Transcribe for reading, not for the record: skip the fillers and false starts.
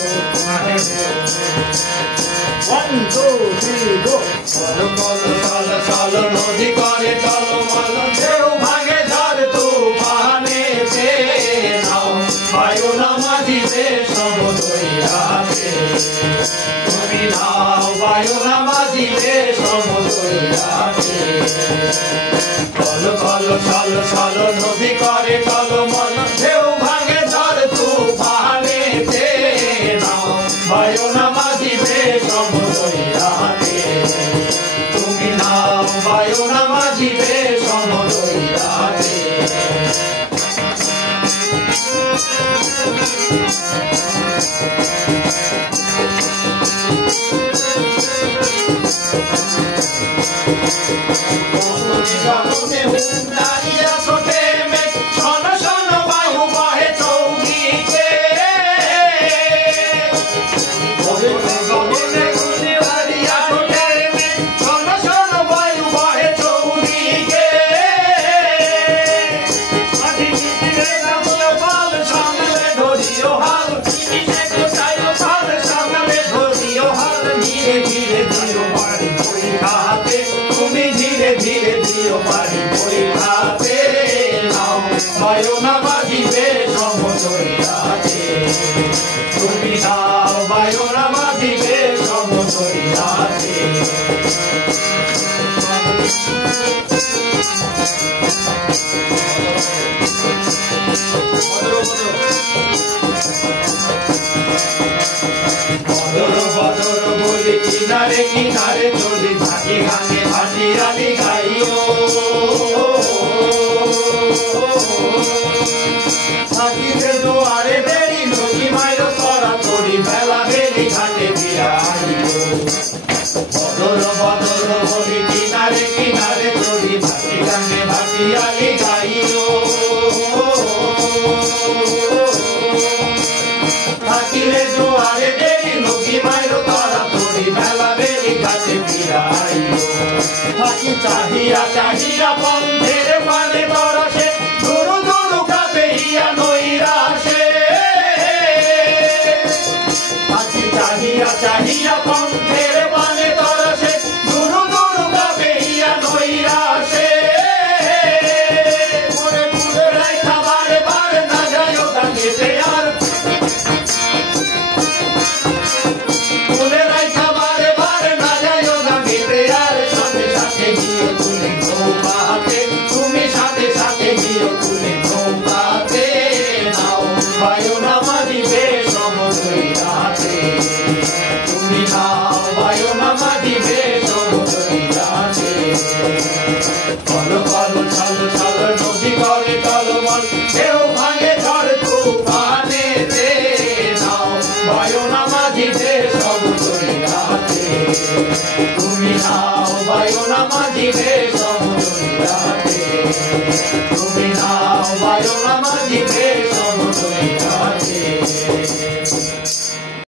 1 2 3 go চলো চলো চলো নদী করে চলো মল ঢেউ ভাঙে ঝড় তুফানেতে নাও বায়ু না মাঝিতে সমুদ্রয়াতে তুমি নাও বায়ু না মাঝিতে সমুদ্রয়াতে চলো চলো চলো চলো নদী করে চলো মল ঢেউ ভাঙে ঝড় তুফানেতে নাও বায়ু না মাঝিতে সমুদ্রয়াতে তুমি নাও বায়ু না মাঝিতে সমুদ্রয়াতে গগনে হুঙ্কারিয়া ছোটে মেঘ শোন শোন বায়ু বহে চৌদিকে গগনে হুঙ্কারিয়া ছোটে মেঘ শোন শোন বায়ু বহে চৌদিকে মাঝি মিটিরে নামল পাল সামনে ধরিও হাল মিটিরে কোথায় পাল সামনে ধরিও হাল ধীরে ধীরে দিও বাড়ি পরীক্ষাতে তুমি ধীরে ধীরে দিও বাড়ি পরীক্ষাতে নাও বায়ু না মাঝিতে সমুদ্রয়াতে তুমি নাও বায়ু না মাঝিতে সমুদ্রয়াতে বদর বলি কিনারে কিনারে চলি ভাটি গানে ভাটি আলি গাইও থাকিতে দুয়ারে বেরি নদী মাইর করা তরি বেলা বেরি ঘাটে বিরাইও বদর বলি কিনারে কিনারে চলি ভাটি গানে ভাটি আলি গাইও থাকিলে দুয়ারে বেরি নদী মাইর করা তরি বেলা বেরি ঘাটে বিরাইও থাকি চাহিয়া চাহিয়া বন্ধের পানে বরসে দুরু দুরু কাঁপে ইয়া নৈরাশে থাকি চাহিয়া চাহিয়া বন্ধের পানে বরসে দুরু দুরু কাঁপে ইয়া নৈরাশে পুরে পুরে রাইখা বারে বারে না যায়ও গাঙ্গেতে আর পুরে রাইখা বারে বারে না যায়ও গাঙ্গেতে আর সাথে সাথে গিয়ে তুলে নৌকাতে তুমি সাথে সাথে গিয়ে তুলে নৌকাতে নাও বায়ু না মাঝিতে সমুদ্রয়াতে তুমি নাও বায়ু না মাঝিতে সমুদ্রয়াতে চলো চলো চলো চলো নদী করে চলো মল ঢেউ ভাঙে ঝড় তুফানেতে নাও বায়ু না মাঝিতে সমুদ্রয়াতে তুমি নাও বায়ু না মাঝিতে